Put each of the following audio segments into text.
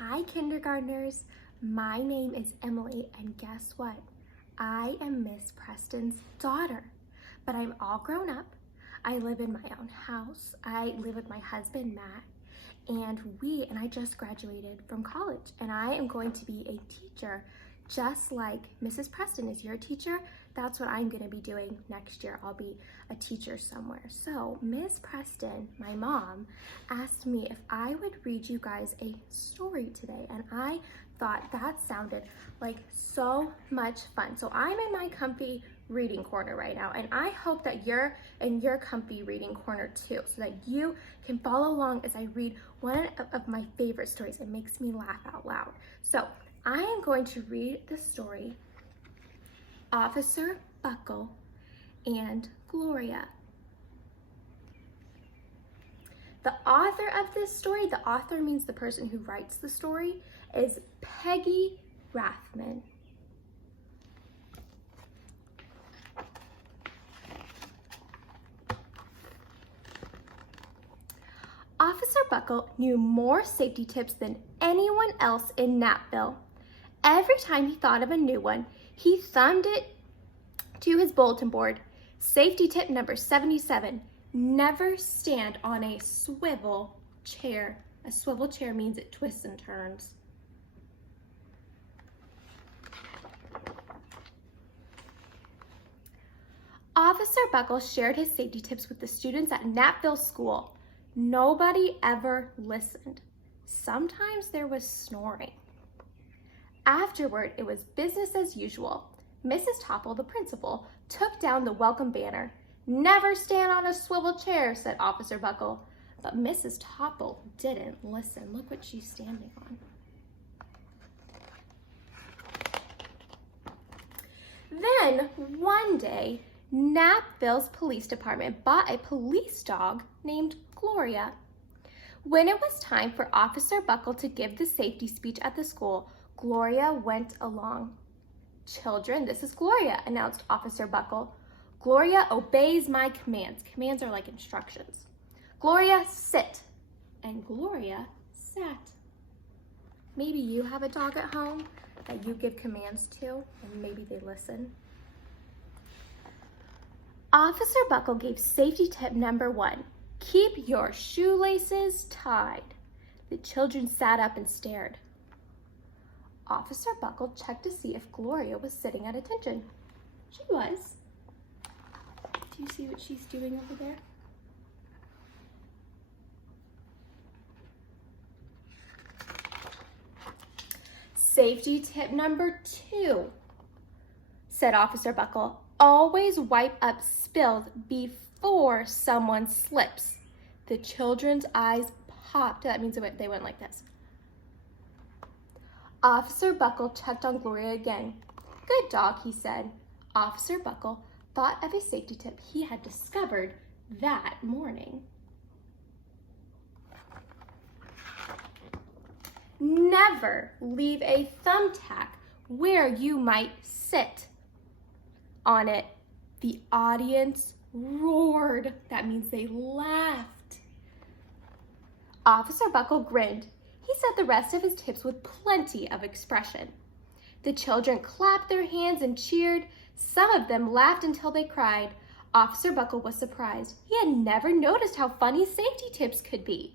Hi, kindergartners. My name is Emily, and guess what? I am Miss Preston's daughter, but I'm all grown up. I live in my own house. I live with my husband, Matt, and I just graduated from college, and I am going to be a teacher just like Mrs. Preston is your teacher. That's what I'm going to be doing next year. I'll be a teacher somewhere. So Miss Preston, my mom, asked me if I would read you guys a story today, and I thought that sounded like so much fun. So I'm in my comfy reading corner right now, and I hope that you're in your comfy reading corner too, so that you can follow along as I read one of my favorite stories. It makes me laugh out loud. So I am going to read the story, Officer Buckle and Gloria. The author of this story, the author means the person who writes the story, is Peggy Rathman. Officer Buckle knew more safety tips than anyone else in Napville. Every time he thought of a new one, he thumbed it to his bulletin board. Safety tip number 77, never stand on a swivel chair. A swivel chair means it twists and turns. Officer Buckle shared his safety tips with the students at Napville School. Nobody ever listened. Sometimes there was snoring. Afterward, it was business as usual. Mrs. Topple, the principal, took down the welcome banner. Never stand on a swivel chair, said Officer Buckle. But Mrs. Topple didn't listen. Look what she's standing on. Then, one day, Napville's police department bought a police dog named Gloria. When it was time for Officer Buckle to give the safety speech at the school, Gloria went along. Children, this is Gloria, announced Officer Buckle. Gloria obeys my commands. Commands are like instructions. Gloria, sit. And Gloria sat. Maybe you have a dog at home that you give commands to, and maybe they listen. Officer Buckle gave safety tip number 1. Keep your shoelaces tied. The children sat up and stared. Officer Buckle checked to see if Gloria was sitting at attention. She was. Do you see what she's doing over there? Safety tip number 2, said Officer Buckle. Always wipe up spills before someone slips. The children's eyes popped. That means they went like this. Officer Buckle checked on Gloria again. Good dog, he said. Officer Buckle thought of a safety tip he had discovered that morning. Never leave a thumbtack where you might sit on it. The audience roared. That means they laughed. Officer Buckle grinned. He said the rest of his tips with plenty of expression. The children clapped their hands and cheered. Some of them laughed until they cried. Officer Buckle was surprised. He had never noticed how funny safety tips could be.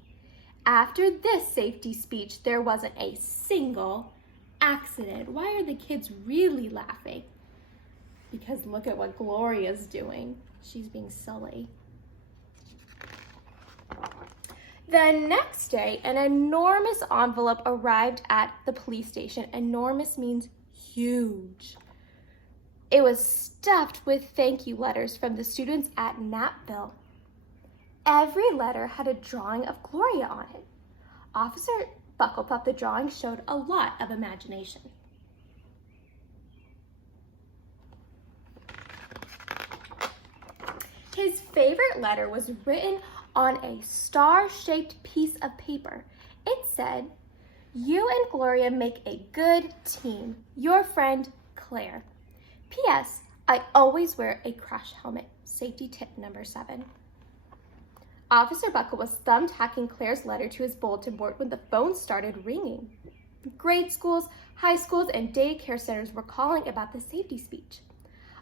After this safety speech, there wasn't a single accident. Why are the kids really laughing? Because look at what Gloria's doing. She's being silly. The next day, an enormous envelope arrived at the police station. Enormous means huge. It was stuffed with thank you letters from the students at Napville. Every letter had a drawing of Gloria on it. Officer Buckle thought the drawing showed a lot of imagination. His favorite letter was written on a star-shaped piece of paper. It said, "You and Gloria make a good team. Your friend, Claire. P.S. I always wear a crash helmet." Safety tip number 7. Officer Buckle was thumbtacking Claire's letter to his bulletin board when the phone started ringing. Grade schools, high schools, and daycare centers were calling about the safety speech.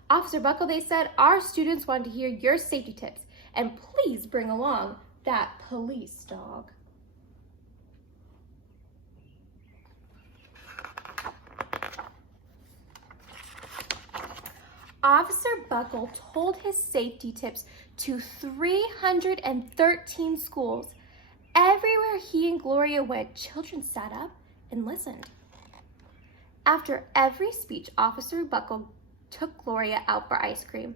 Officer Buckle, they said, our students want to hear your safety tips, and please bring along that police dog. Officer Buckle told his safety tips to 313 schools. Everywhere he and Gloria went, children sat up and listened. After every speech, Officer Buckle took Gloria out for ice cream.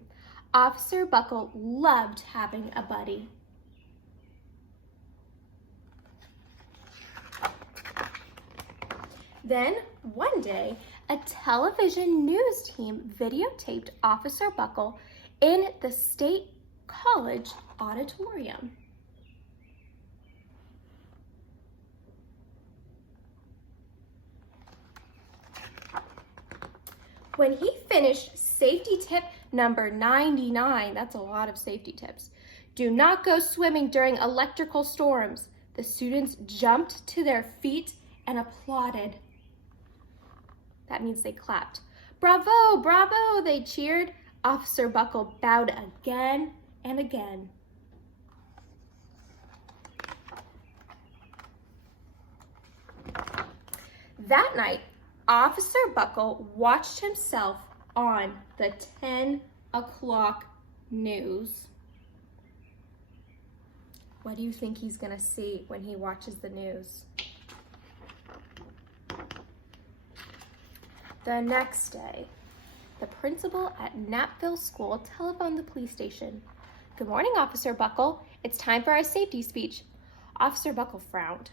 Officer Buckle loved having a buddy. Then, one day, a television news team videotaped Officer Buckle in the State College auditorium. When he finished safety tip number 99, that's a lot of safety tips. Do not go swimming during electrical storms. The students jumped to their feet and applauded. That means they clapped. Bravo, bravo, they cheered. Officer Buckle bowed again and again. That night, Officer Buckle watched himself on the 10 o'clock news. What do you think he's gonna see when he watches the news? The next day, the principal at Knappville School telephoned the police station. Good morning, Officer Buckle. It's time for our safety speech. Officer Buckle frowned.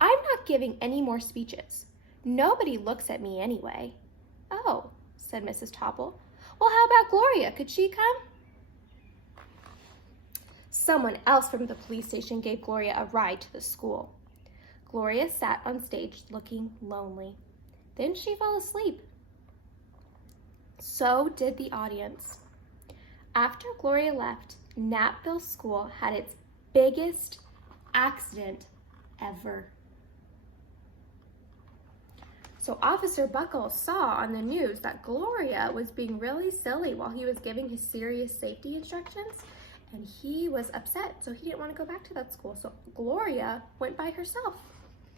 I'm not giving any more speeches. Nobody looks at me anyway. Oh, said Mrs. Topple. Well, how about Gloria? Could she come? Someone else from the police station gave Gloria a ride to the school. Gloria sat on stage looking lonely. Then she fell asleep. So did the audience. After Gloria left, Knappville School had its biggest accident ever. So Officer Buckle saw on the news that Gloria was being really silly while he was giving his serious safety instructions, and he was upset, so he didn't want to go back to that school. So Gloria went by herself,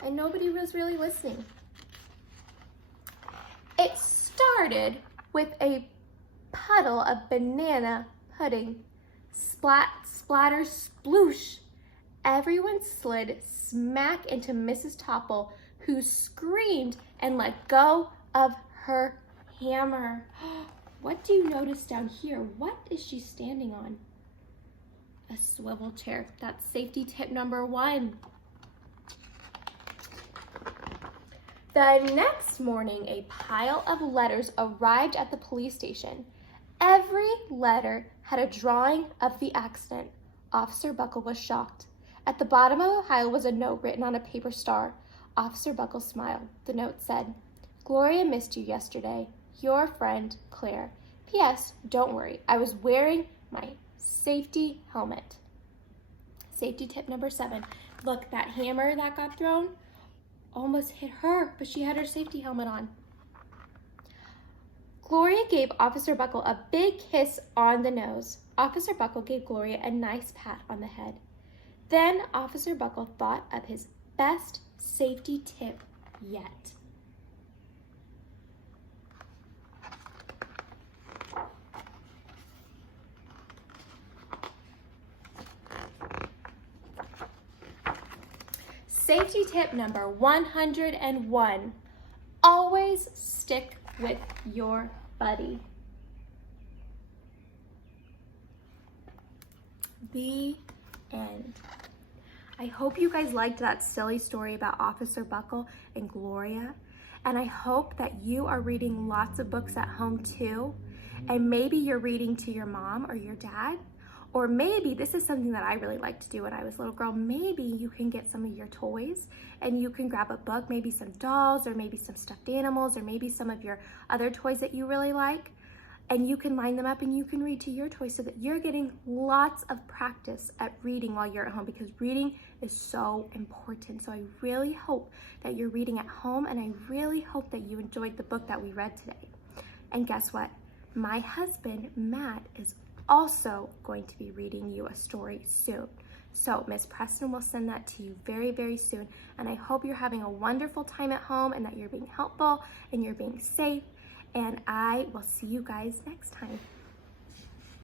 and nobody was really listening. It started with a puddle of banana pudding. Splat, splatter, sploosh. Everyone slid smack into Mrs. Topple, who screamed and let go of her hammer. What do you notice down here? What is she standing on? A swivel chair. That's safety tip number 1. The next morning, a pile of letters arrived at the police station. Every letter had a drawing of the accident. Officer Buckle was shocked. At the bottom of the pile was a note written on a paper star. Officer Buckle smiled. The note said, Gloria missed you yesterday. Your friend, Claire. P.S. Don't worry, I was wearing my safety helmet. Safety tip number 7. Look, that hammer that got thrown almost hit her, but she had her safety helmet on. Gloria gave Officer Buckle a big kiss on the nose. Officer Buckle gave Gloria a nice pat on the head. Then Officer Buckle thought of his best safety tip yet. Safety tip number 101. Always stick with your buddy. The end. I hope you guys liked that silly story about Officer Buckle and Gloria. And I hope that you are reading lots of books at home too. And maybe you're reading to your mom or your dad. Or maybe this is something that I really liked to do when I was a little girl. Maybe you can get some of your toys and you can grab a book, maybe some dolls or maybe some stuffed animals or maybe some of your other toys that you really like. and you can line them up and you can read to your toy so that you're getting lots of practice at reading while you're at home, because reading is so important. So I really hope that you're reading at home, and I really hope that you enjoyed the book that we read today. And guess what? My husband, Matt, is also going to be reading you a story soon. So Miss Preston will send that to you very, very soon. And I hope you're having a wonderful time at home and that you're being helpful and you're being safe. And I will see you guys next time.